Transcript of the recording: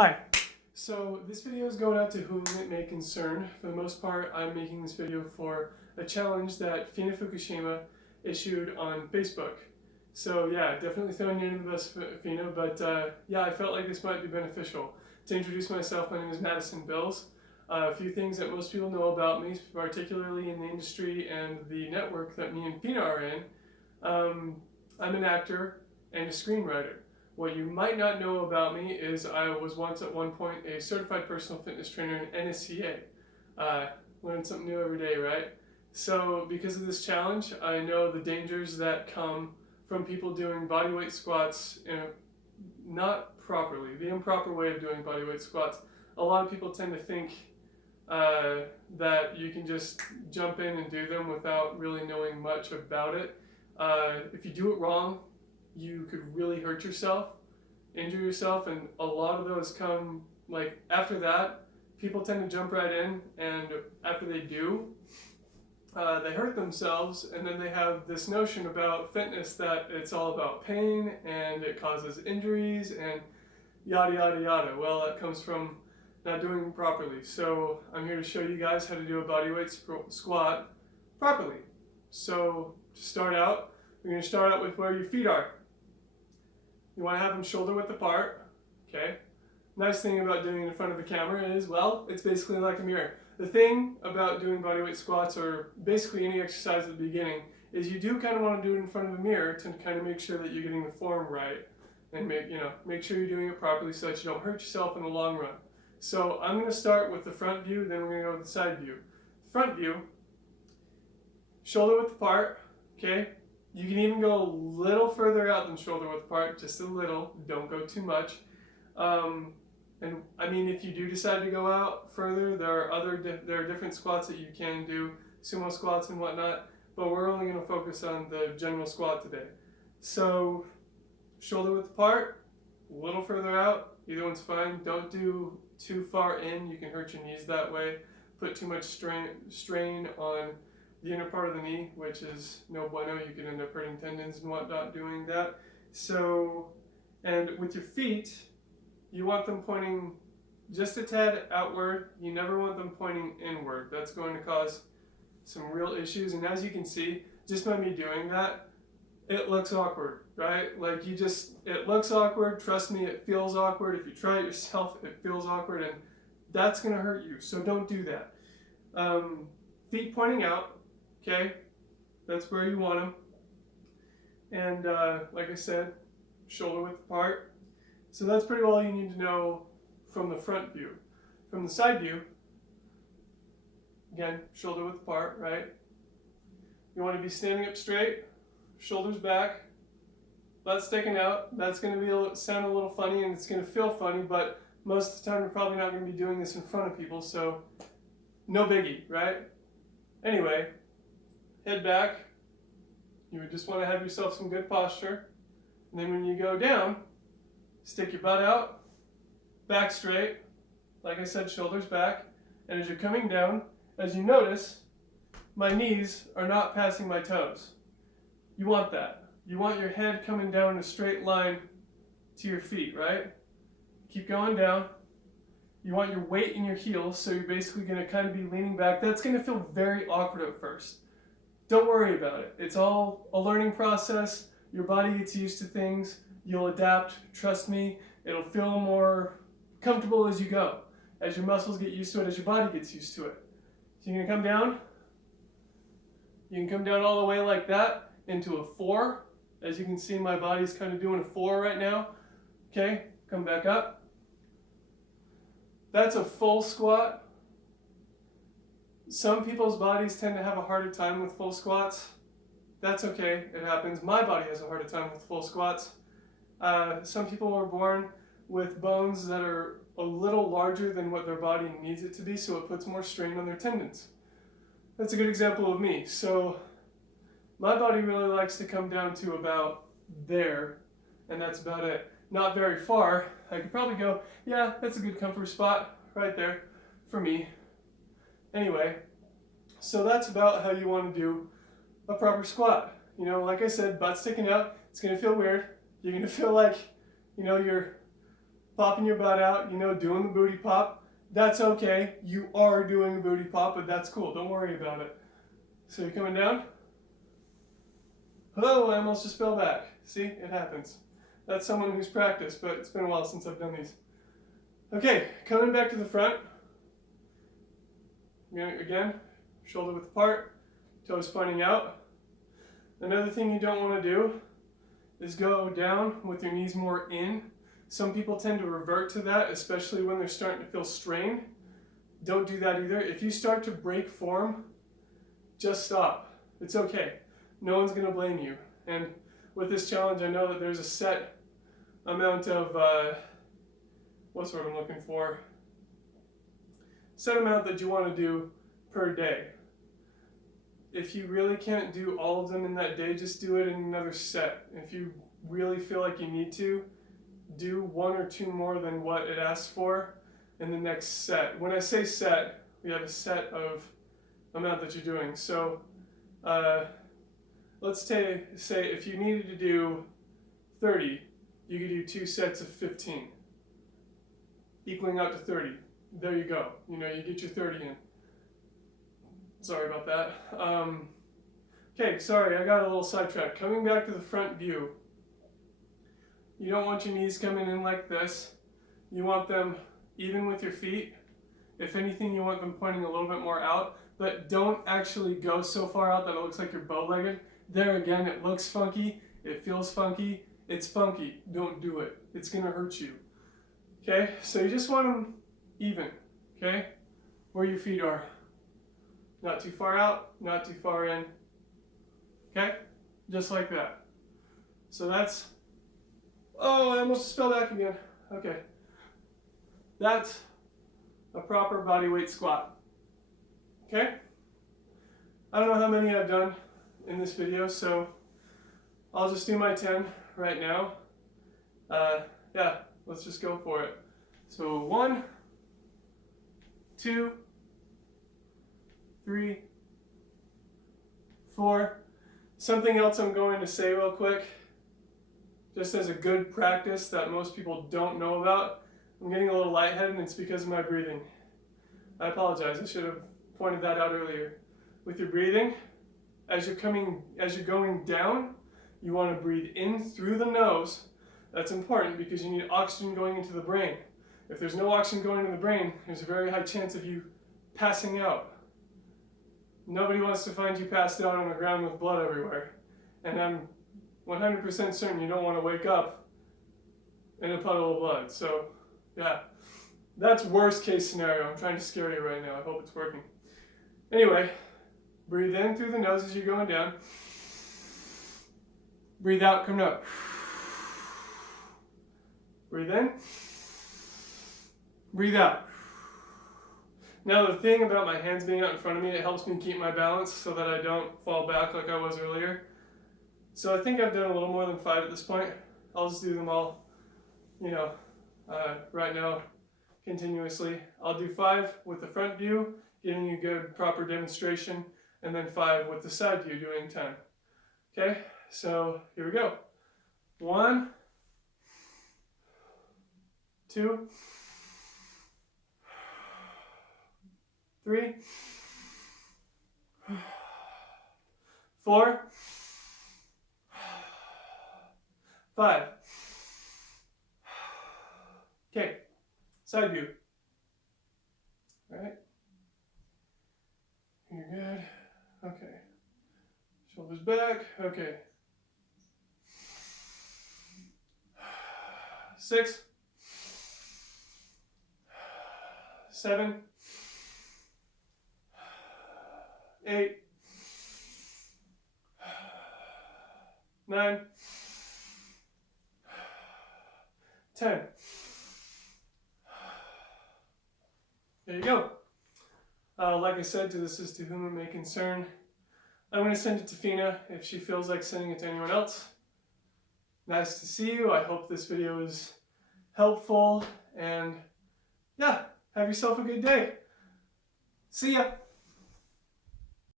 Hi. So this video is going out to whom it may concern. For the most part, I'm making this video for a challenge that Fina Fukushima issued on Facebook. So yeah, definitely throwing you under the bus, Fina, but yeah, I felt like this might be beneficial. To introduce myself, my name is Madison Bills. A few things that most people know about me, particularly in the industry and the network that me and Fina are in. I'm an actor and a screenwriter. What you might not know about me is I was once at one point a certified personal fitness trainer in NSCA. Learn something new every day, right? So because of this challenge, I know the dangers that come from people doing bodyweight squats not properly, the improper way of doing bodyweight squats. A lot of people tend to think that you can just jump in and do them without really knowing much about it. If you do it wrong, you could really hurt yourself, injure yourself, and a lot of those come like after that. People tend to jump right in, and after they do, they hurt themselves, and then they have this notion about fitness that it's all about pain and it causes injuries and yada yada yada. Well, that comes from not doing it properly. So I'm here to show you guys how to do a bodyweight squat properly. So to start out, we're going to start out with where your feet are. You want to have them shoulder width apart, okay? Nice thing about doing it in front of the camera is, well, it's basically like a mirror. The thing about doing bodyweight squats, or basically any exercise at the beginning, is you do kind of want to do it in front of a mirror to kind of make sure that you're getting the form right and make sure you're doing it properly so that you don't hurt yourself in the long run. So I'm going to start with the front view, then we're going to go with the side view. Front view, shoulder width apart, okay? You can even go a little further out than shoulder width apart, just a little, don't go too much. And I mean, if you do decide to go out further, there are different squats that you can do, sumo squats and whatnot, but we're only going to focus on the general squat today. So, shoulder width apart, a little further out, either one's fine. Don't do too far in, you can hurt your knees that way. Put too much strain on the inner part of the knee, which is no bueno. You can end up hurting tendons and whatnot doing that. So, and with your feet, you want them pointing just a tad outward. You never want them pointing inward. That's going to cause some real issues. And as you can see, just by me doing that, it looks awkward, right? Like it looks awkward. Trust me, it feels awkward. If you try it yourself, it feels awkward, and that's going to hurt you. So don't do that. Feet pointing out. Okay, that's where you want them. And like I said, shoulder width apart. So that's pretty well all you need to know from the front view. From the side view, again, shoulder width apart, right? You want to be standing up straight, shoulders back, butt sticking out. That's going to sound a little funny and it's going to feel funny, but most of the time you're probably not going to be doing this in front of people, so no biggie, right? Anyway, head back. You would just want to have yourself some good posture. And then when you go down, stick your butt out, back straight. Like I said, shoulders back. And as you're coming down, as you notice, my knees are not passing my toes. You want that. You want your head coming down in a straight line to your feet, right? Keep going down. You want your weight in your heels, so you're basically going to kind of be leaning back. That's going to feel very awkward at first. Don't worry about it. It's all a learning process. Your body gets used to things. You'll adapt. Trust me. It'll feel more comfortable as you go, as your muscles get used to it, as your body gets used to it. So you're going to come down. You can come down all the way like that into a 4. As you can see, my body's kind of doing a 4 right now. Okay, come back up. That's a full squat. Some people's bodies tend to have a harder time with full squats. That's okay, it happens. My body has a harder time with full squats. Some people are born with bones that are a little larger than what their body needs it to be, so it puts more strain on their tendons. That's a good example of me. So my body really likes to come down to about there, and that's about it. Not very far. I could probably go, yeah, that's a good comfort spot right there for me. Anyway, so that's about how you want to do a proper squat. You know, like I said, butt sticking out, it's going to feel weird. You're going to feel like, you're popping your butt out, doing the booty pop. That's okay. You are doing a booty pop, but that's cool. Don't worry about it. So you're coming down. Hello, I almost just fell back. See, it happens. That's someone who's practiced, but it's been a while since I've done these. Okay, coming back to the front. Again, shoulder width apart, toes pointing out. Another thing you don't want to do is go down with your knees more in. Some people tend to revert to that, especially when they're starting to feel strain. Don't do that either. If you start to break form, just stop. It's okay. No one's going to blame you. And with this challenge, I know that there's a set amount of, what's the word I'm looking for? Set amount that you want to do per day. If you really can't do all of them in that day, just do it in another set. If you really feel like you need to, do 1 or 2 more than what it asks for in the next set. When I say set, we have a set of amount that you're doing. So let's say if you needed to do 30, you could do 2 sets of 15, equaling out to 30. There you go. You get your 30 in. Sorry about that. Okay, sorry, I got a little sidetracked. Coming back to the front view, you don't want your knees coming in like this. You want them even with your feet. If anything, you want them pointing a little bit more out, but don't actually go so far out that it looks like you're bow-legged. There again, it looks funky, it feels funky, it's funky. Don't do it. It's gonna hurt you. Okay, so you just want them even, okay? Where your feet are. Not too far out, not too far in. Okay? Just like that. So that's, oh, I almost fell back again. Okay. That's a proper body weight squat. Okay? I don't know how many I've done in this video, so I'll just do my 10 right now. Yeah, let's just go for it. So 1, 2, 3, 4. Something else I'm going to say real quick, just as a good practice that most people don't know about. I'm getting a little lightheaded and it's because of my breathing. I apologize, I should have pointed that out earlier. With your breathing, as you're going down, you want to breathe in through the nose. That's important because you need oxygen going into the brain. If there's no oxygen going into the brain, there's a very high chance of you passing out. Nobody wants to find you passed out on the ground with blood everywhere. And I'm 100% certain you don't want to wake up in a puddle of blood. So, yeah, that's worst case scenario. I'm trying to scare you right now. I hope it's working. Anyway, breathe in through the nose as you're going down. Breathe out, coming up. Breathe in. Breathe out. Now the thing about my hands being out in front of me, it helps me keep my balance so that I don't fall back like I was earlier. So I think I've done a little more than 5 at this point. I'll just do them all, right now, continuously. I'll do 5 with the front view, giving you good proper demonstration, and then 5 with the side view doing 10. Okay, so here we go. 1, 2, 3, 4, 5. Okay, side view. All right. You're good. Okay. Shoulders back. Okay. 6, 7, 8, 9, 10. There you go. Like I said, this is to whom it may concern. I'm going to send it to Fina if she feels like sending it to anyone else. Nice to see you. I hope this video is helpful. And yeah, have yourself a good day. See ya.